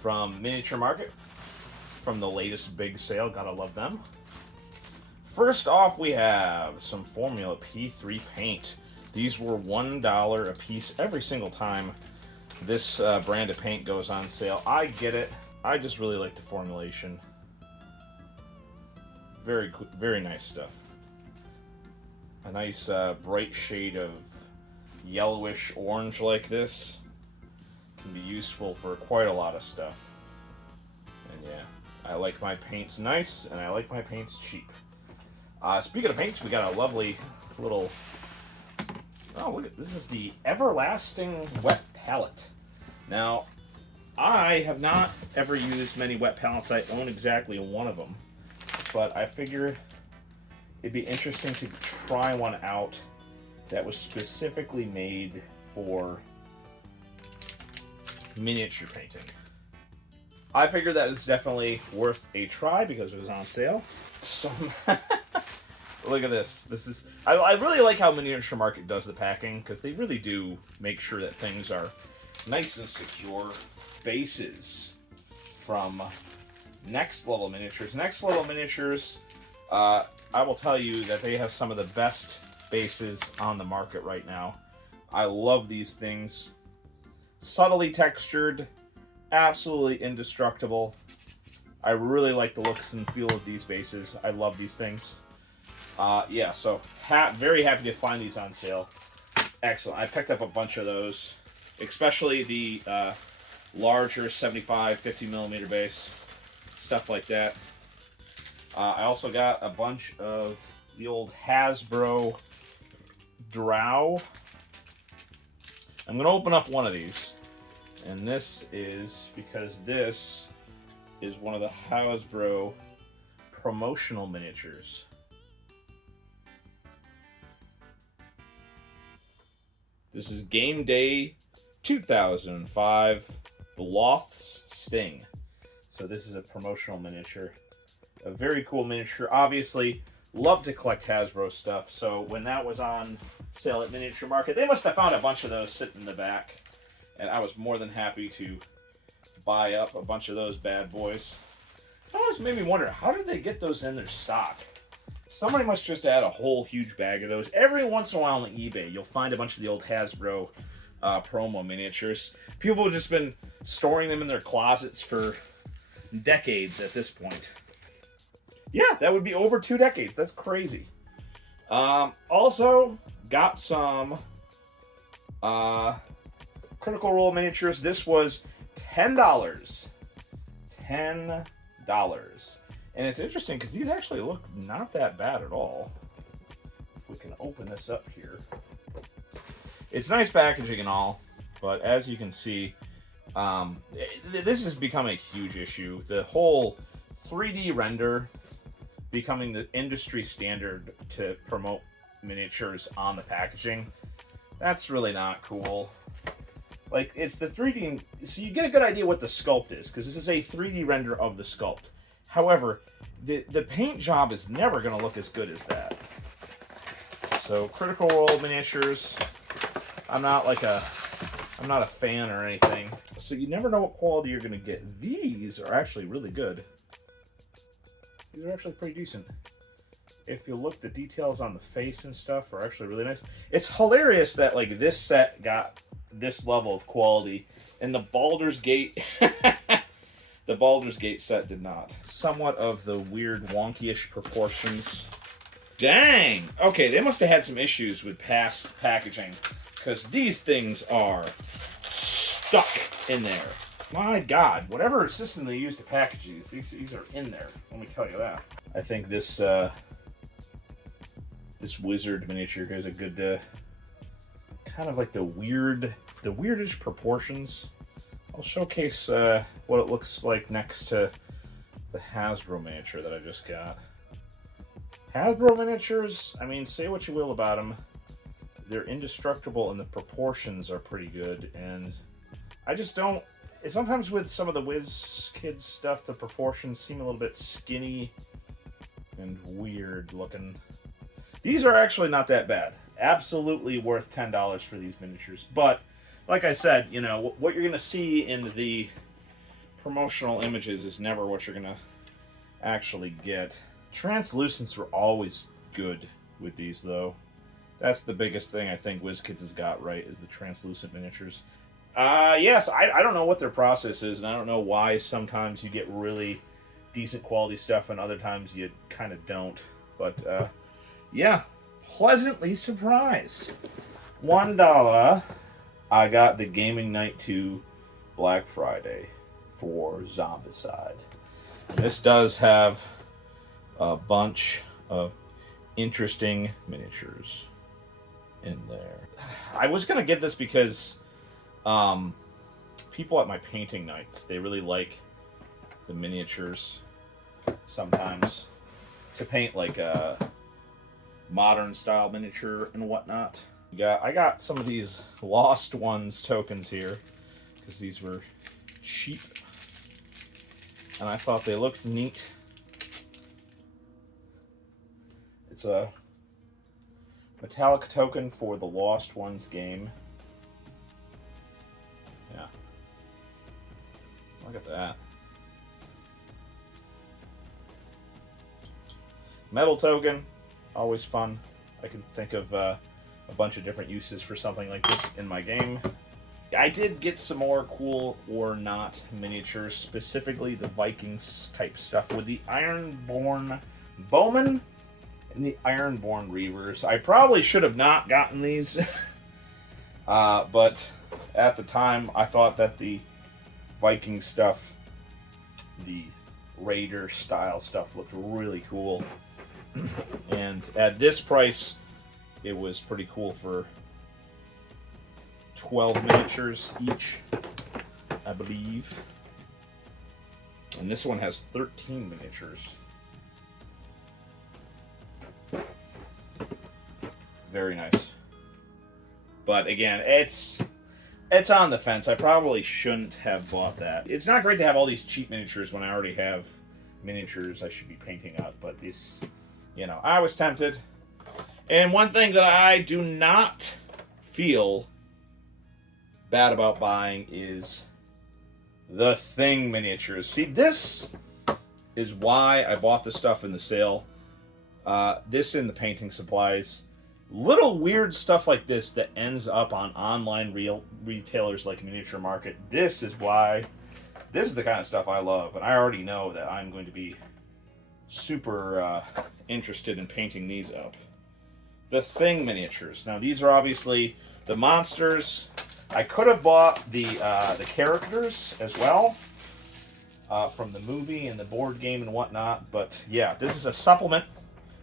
from Miniature Market, from the latest big sale. Gotta love them. First off, we have some Formula P3 paint. These were $1 a piece every single time this brand of paint goes on sale. I get it. I just really like the formulation. Very, very nice stuff. A nice bright shade of yellowish orange like this can be useful for quite a lot of stuff. And yeah, I like my paints nice, and I like my paints cheap. Speaking of paints, we got a lovely little... Oh, look at this. Is the Everlasting Wet Palette. Now, I have not ever used many wet palettes. I own exactly one of them. But I figured it'd be interesting to try one out that was specifically made for miniature painting. I figured that it's definitely worth a try because it was on sale. Look at this. This is I really like how Miniature Market does the packing, because they really do make sure that things are nice and secure. Bases from Next Level Miniatures. Next Level Miniatures, I will tell you that they have some of the best bases on the market right now. I love these things. Subtly textured, absolutely indestructible. I really like the looks and feel of these bases. I love these things. Yeah, so very happy to find these on sale. Excellent. I picked up a bunch of those, especially the larger 75, 50 millimeter base, stuff like that. I also got a bunch of the old Hasbro Drow. I'm going to open up one of these, and this is because this is one of the Hasbro promotional miniatures. This is Game Day 2005 Bloth's Sting. So this is a promotional miniature. A very cool miniature. Obviously, love to collect Hasbro stuff. So when that was on sale at Miniature Market, they must have found a bunch of those sitting in the back. And I was more than happy to buy up a bunch of those bad boys. It always made me wonder, how did they get those in their stock? Somebody must just add a whole huge bag of those. Every once in a while on eBay, you'll find a bunch of the old Hasbro promo miniatures. People have just been storing them in their closets for decades at this point. Yeah, that would be over 2 decades. That's crazy. Also, got some Critical Role miniatures. This was $10. $10. And it's interesting because these actually look not that bad at all. If we can open this up here. It's nice packaging and all, but as you can see, this has become a huge issue. The whole 3D render becoming the industry standard to promote miniatures on the packaging. That's really not cool. Like, it's the 3D, so you get a good idea what the sculpt is, because this is a 3D render of the sculpt. However, the paint job is never going to look as good as that. So, Critical Role miniatures, I'm not a fan or anything. So you never know what quality you're going to get. These are actually really good. These are actually pretty decent. If you look, the details on the face and stuff are actually really nice. It's hilarious that like this set got this level of quality, and the Baldur's Gate the Baldur's Gate set did not. Somewhat of the weird wonky-ish proportions. Dang! Okay, they must have had some issues with past packaging, because these things are stuck in there. My God, whatever system they use to package these are in there. Let me tell you that. I think this this wizard miniature here is a good kind of like the weirdest proportions. I'll showcase what it looks like next to the Hasbro miniature that I just got. Hasbro miniatures, I mean, say what you will about them, they're indestructible and the proportions are pretty good, and I just don't... Sometimes with some of the WizKids stuff, the proportions seem a little bit skinny and weird looking. These are actually not that bad. Absolutely worth $10 for these miniatures. But, like I said, you know, what you're going to see in the promotional images is never what you're going to actually get. Translucents were always good with these, though. That's the biggest thing I think WizKids has got right, is the translucent miniatures. Yes, I don't know what their process is, and I don't know why sometimes you get really decent quality stuff and other times you kind of don't. But, yeah, pleasantly surprised. $1, I got the Gaming Night 2 Black Friday for Zombicide. This does have a bunch of interesting miniatures in there. I was going to get this because people at my painting nights, they really like the miniatures sometimes to paint like a modern style miniature and whatnot. Yeah, I got some of these Lost Ones tokens here because these were cheap and I thought they looked neat. It's a metallic token for the Lost Ones game. Yeah. Look at that. Metal token, always fun. I can think of a bunch of different uses for something like this in my game. I did get some more cool or not miniatures, specifically the Vikings type stuff with the Ironborn Bowman and the Ironborn Reavers. I probably should have not gotten these, but at the time I thought that the Viking stuff, the Raider style stuff, looked really cool. And at this price, it was pretty cool for 12 miniatures each, I believe. And this one has 13 miniatures. Very nice. But again, it's on the fence. I probably shouldn't have bought that. It's not great to have all these cheap miniatures when I already have miniatures I should be painting up. But this, you know, I was tempted. And one thing that I do not feel bad about buying is the Thing miniatures. See, this is why I bought the stuff in the sale. This in the painting supplies. Little weird stuff like this that ends up on online retailers like Miniature Market. This is why. This is the kind of stuff I love, and I already know that I'm going to be super interested in painting these up. The Thing miniatures. Now, these are obviously the monsters. I could have bought the characters as well from the movie and the board game and whatnot, but yeah, this is a supplement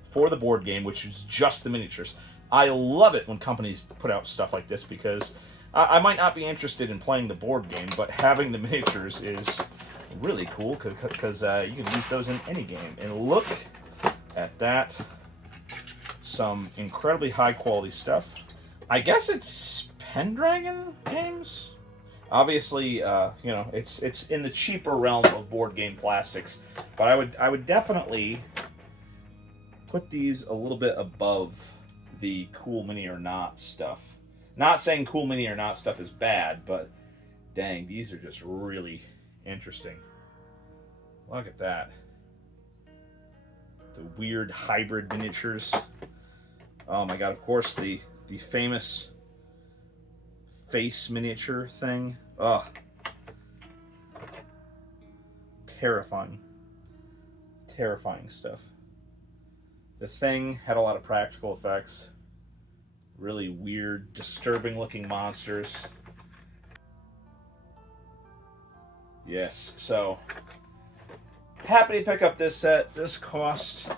for the board game, which is just the miniatures. I love it when companies put out stuff like this because I might not be interested in playing the board game, but having the miniatures is really cool because you can use those in any game. And look at that. Some incredibly high quality stuff. I guess it's Pendragon Games? Obviously, you know, it's in the cheaper realm of board game plastics, but I would definitely put these a little bit above the Cool Mini or Not stuff. Not saying Cool Mini or Not stuff is bad, but dang, these are just really interesting. Look at that. The weird hybrid miniatures. Oh my god, of course, the famous face miniature thing. Ugh. Terrifying. Terrifying stuff. The Thing had a lot of practical effects. Really weird, disturbing looking monsters. Yes, so happy to pick up this set. This cost,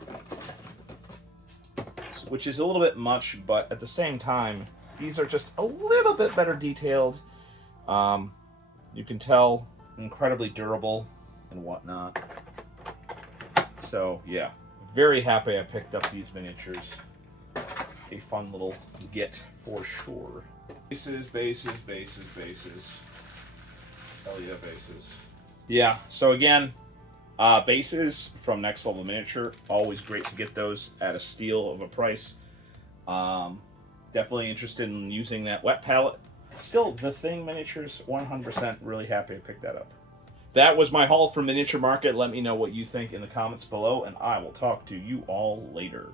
which is a little bit much, but at the same time, these are just a little bit better detailed. You can tell, incredibly durable and whatnot. So yeah, very happy I picked up these miniatures. A fun little get for sure. Bases, bases, bases, bases. Hell yeah, bases. Yeah, so again, bases from Next Level Miniature. Always great to get those at a steal of a price. Definitely interested in using that wet palette. Still, the Thing miniatures, 100% really happy I picked that up. that was my haul from Miniature Market. Let me know what you think in the comments below, and I will talk to you all later.